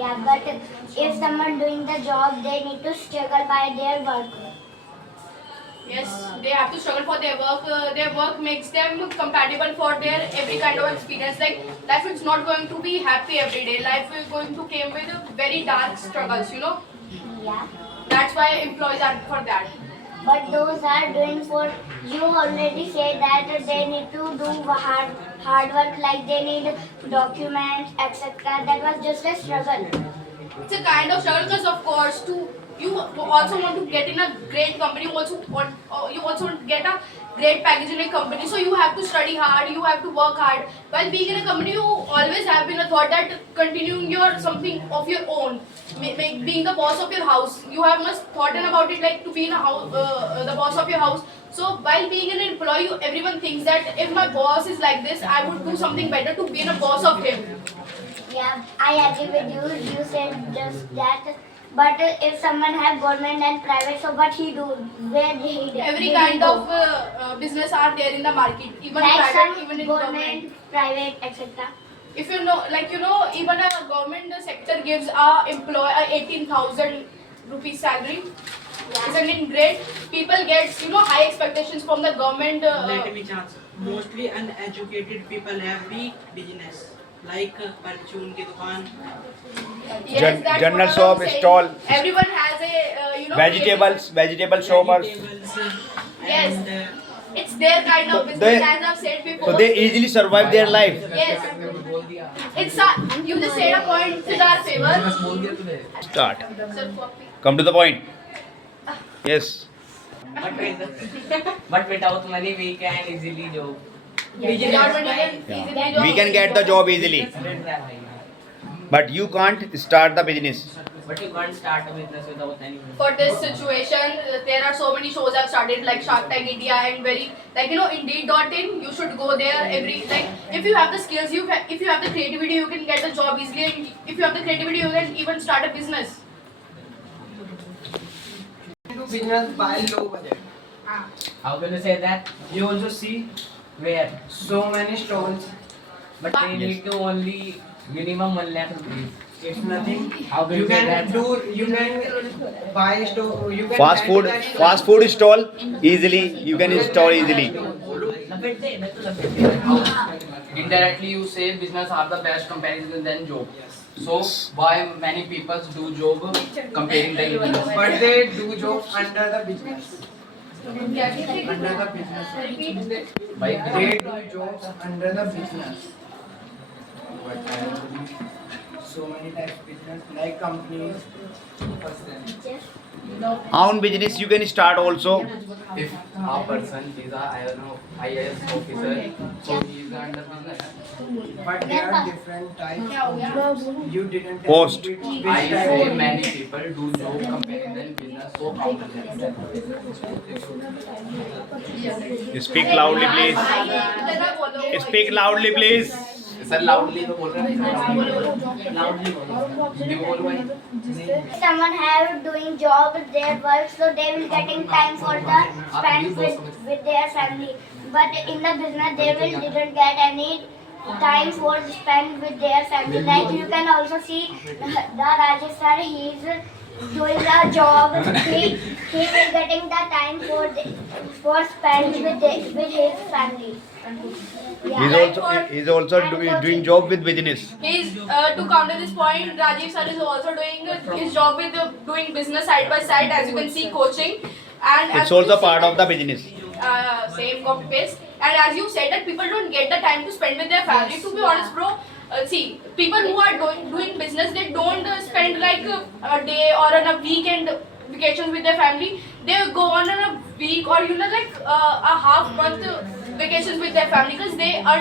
Yeah, but if someone doing the job, they need to struggle by their work. Yes, they have to struggle for their work. Their work makes them compatible for their every kind of experience. Like life is not going to be happy every day. Life is going to came with very dark struggles. You know. Yeah. That's why employees are for that. But those are doing for, you already said that they need to do hard work, like they need documents, etc. That was just a struggle. It's a kind of struggle because of course to you also want to get in a great company. You also want to get a great package in a company. So you have to study hard. You have to work hard. While being in a company, you always have been a thought that continuing your something of your own, being the boss of your house. You have must thought about it like to be in a house, the boss of your house. So while being an employee, everyone thinks that if my boss is like this, I would do something better to be a boss of him. Yeah, I agree with you. You said just that. But if someone have government and private, so what he do? Where he do? Every kind of business are there in the market, even like private, some even in government, private, etc. If you know, like you know, even a government sector gives a employee a 18,000 rupees salary. Yeah. Isn't it great? People get high expectations from the government. Let me chance. Mostly uneducated people have big business like perfume की दुकान. Yes, that's general what shop, I'm saying. stall. Everyone has a vegetable shoppers. Vegetables, Yes. and It's their kind of business, as I've said before. So they easily survive their life. Yes. It's you just said a point to our favor. Start. Sir, copy. Come to the point. Yes. But without money we can easily job. Without money, Yeah. We can get the job easily, but you can't start the business. But you can't start a business without any money. For this situation, there are so many shows I've started like Shark Tank India and very Indeed.in. You should go there if you have the skills, if you have the creativity, you can get a job easily. And if you have the creativity, you can even start a business. Do business by low budget. How can you say that? You also see Where? so many stalls. But they need to only minimum 1 lakh rupees. It's nothing. How can You you say can that? you can buy store. You can Fast food stall easily. You can install easily. Indirectly you say business are the best comparison than job. So why many people do job comparing the business? But they do job under the business. Under the business. By They do jobs under the business. So many types of business like companies. Own business you can start also. if a person is a IAS officer, so he is under business. But there are different types of jobs. You didn't tell Post. me which I type say of many people do job comparing than business. So how does that? Speak loudly, please. Speak loudly, please. Sir loudly तो बोल रहे हैं. Loudly बोलो भाई. Someone have doing job, their work, so they will getting time for the spend with their family. But in the business, they will didn't get any time for spend with their family. Like you can also see the Rajesh sir, he is doing the job. He will getting the time for spend with his family. He's also doing job with business. He's to counter this point, Rajiv sir is also doing his job with doing business side by side, as you can see, coaching, and It's also part of the business. same copy paste. And as you said that people don't get the time to spend with their family. To be honest, bro, see, people who are doing business, they don't spend like a day or on a weekend vacations with their family. They go on a week or a half month vacations with their family, because they are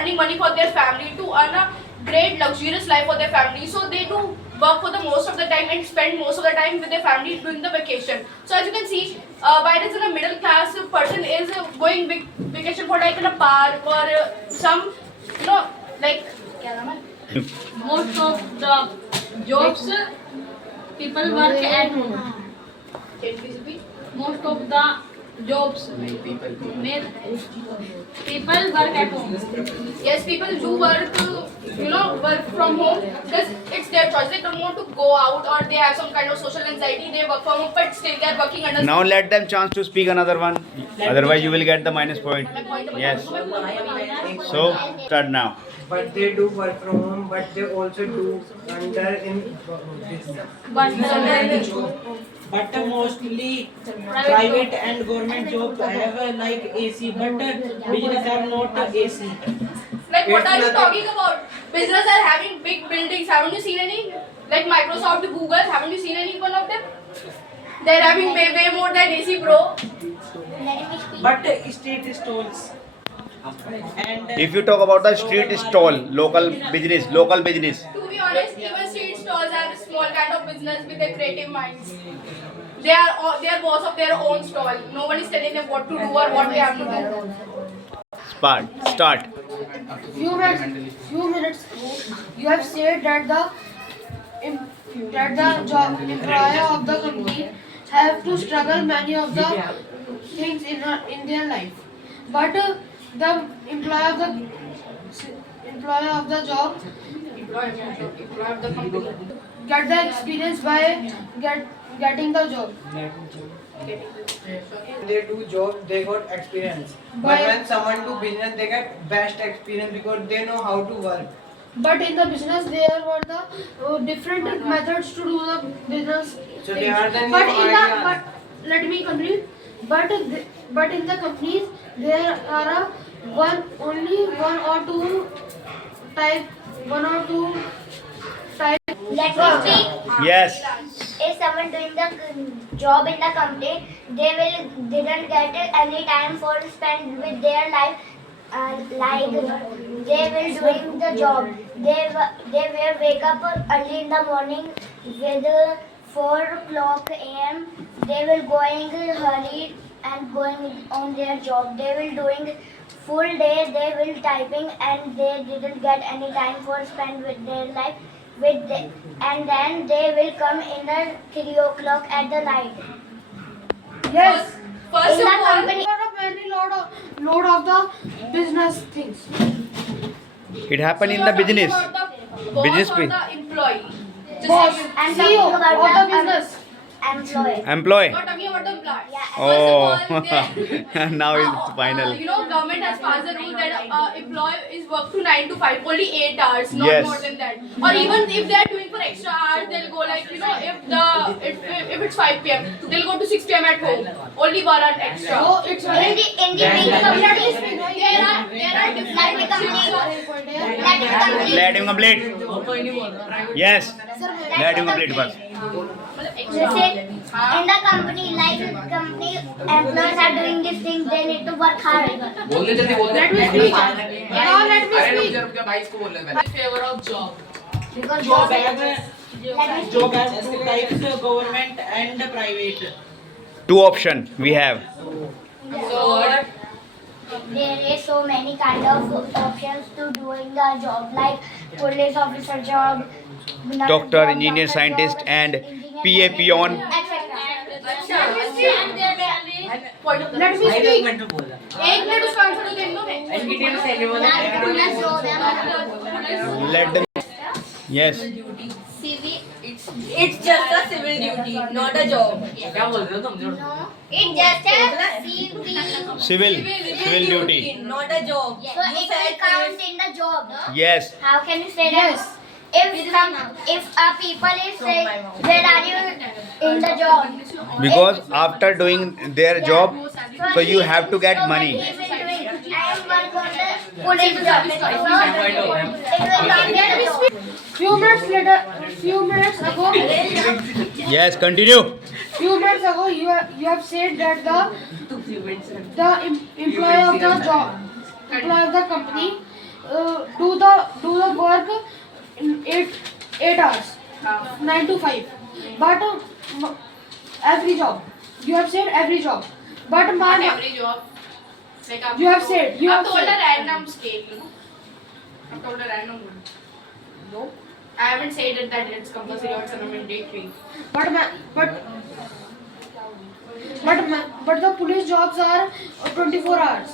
earning money for their family to earn a great luxurious life for their family. So they do work for the most of the time and spend most of the time with their family during the vacation. So as you can see, whereas in a middle class person is going vacation for like in a park or some like Most of the jobs people work at home. Most of the jobs. People work at home. Yes, people do work, work from home because it's their choice. They don't want to go out or they have some kind of social anxiety. They work from home, but still they are working under. Now let them chance to speak another one. Otherwise you will get the minus point. Yes. So start now. But they do work from home, but they also do under in business. But mostly private and government jobs have like AC, but business have not AC. Like what are you talking about? Business are having big buildings. Haven't you seen any? Like Microsoft, Google. Haven't you seen any one of them? They're having way more than AC, bro. Let me speak. But street stalls. And If you talk about the street stall, local business. To be honest, even street stalls are a small kind of business with their creative minds. They are boss of their own stall. No one is telling them what to do or what they have to do. Start. Few minutes ago, you have said that the job employer of the company have to struggle many of the things in their life, but the employer of the job Employee of the company. get the experience by getting the job. They do job, they got experience. But when someone do business, they get best experience because they know how to work. But in the business, there were the different methods to do the business. So they things. are the new But ideas. let me complete. But in the companies, there are only one or two type. Let me speak. Yes. If someone doing the job in the company, didn't get any time for spend with their life. Like they will doing the job. They will wake up early in the morning with 4 o'clock a.m. They will going hurried and going on their job. They will doing full day. They will typing and they didn't get any time for spend with their life. And then they will come in the 3 o'clock at the night. Yes. First In of the all, company, Load of the business things. It happened in the business. Business Boss or the employee. Boss, I'm CEO talking about of the business. employee. Employee. Not talking about the employee. Yeah. Oh. First of all, Now it's final. Government has passed a rule that employee is work to 9 to 5, only 8 hours, not Yes. more than that. Or even if they are doing for extra hours, they'll go like if it's 5 p.m, they'll go to 6 p.m. at home, only 1 hour extra. So it's In the big companies, There are different Let me complete. Let him complete. Yes. Let him complete first. Jैसे in the company, like company employees are doing this thing, they need to work hard. बोलने जल्दी बोलने Let me speak. Now let me अरे रुक speak. जा भाई इसको बोलने पहले Favor of job. Because job have let me job have two types, government and private. 2 option we have. there is so many kind of options to doing the job, like police officer job, Doctor, engineer, scientist, and PA peon. etc. Let me speak. 1 minute उसका answer तो दे दो मैं. Let them. Yes. It's just a civil duty, not a job. क्या बोल रहे हो तुम? It's just a CV. Civil duty. Not a job. So it will count in the job. Yes. How can you say that? If a people is saying, where are you in the job? Because after doing their job, so you have to get money. I am work on the police job. So it will count in the job. Few minutes ago, Yes, continue. you have said that the employee of the job, employee of the company, do the work in 8 hours, 9 to 5. But every job, you have said every job. But Not every job. Like You have said, you I've have told said. a random scale, I've told a random one. No. I haven't said that it's compulsory or it's a mandatory. But but the police jobs are 24 hours.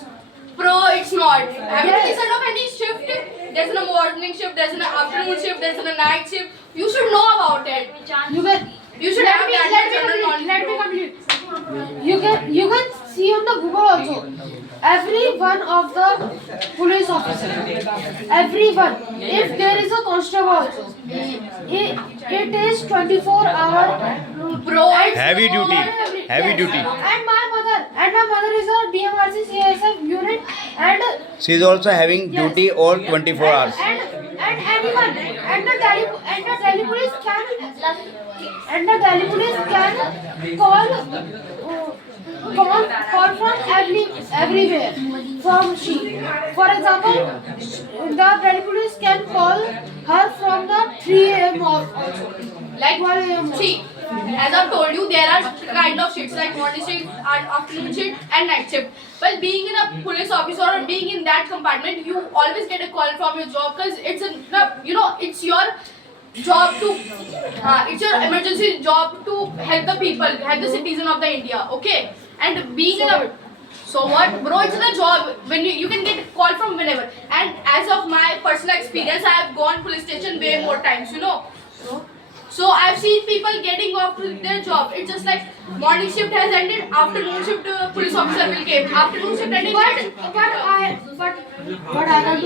Bro, it's not. Have you Yes. listened of any shift? There's a morning shift, there's an afternoon shift, there's a night shift. You should know about it. You can You should have that let me general complete. Let me knowledge. complete. You can see on the Google also. Every one of the police officer, everyone. If there is a constable also, it is 24-hour. Bro, it's Heavy duty. Heavy duty. And my mother is a DMRC CSF unit, and She is also having duty all 24 hours. and anyone, and the Delhi police can call from everywhere from she. For example, the Delhi police can call her from the 3 a.m. also. like, 12 a.m. see, as I've told you, there are kind of shifts like morning shift, and afternoon shift, and night shift. But being in a police officer or being in that compartment, you always get a call from your job because it's it's your job to, it's your emergency job to help the people, help the citizen of the India, okay? And being in a so what, bro? It's a job. When you can get a call from whenever. And as of my personal experience, I have gone police station way more times, So I've seen people getting off to their job. It's just like morning shift has ended, afternoon shift police officer will came. Afternoon shift ended. But I got to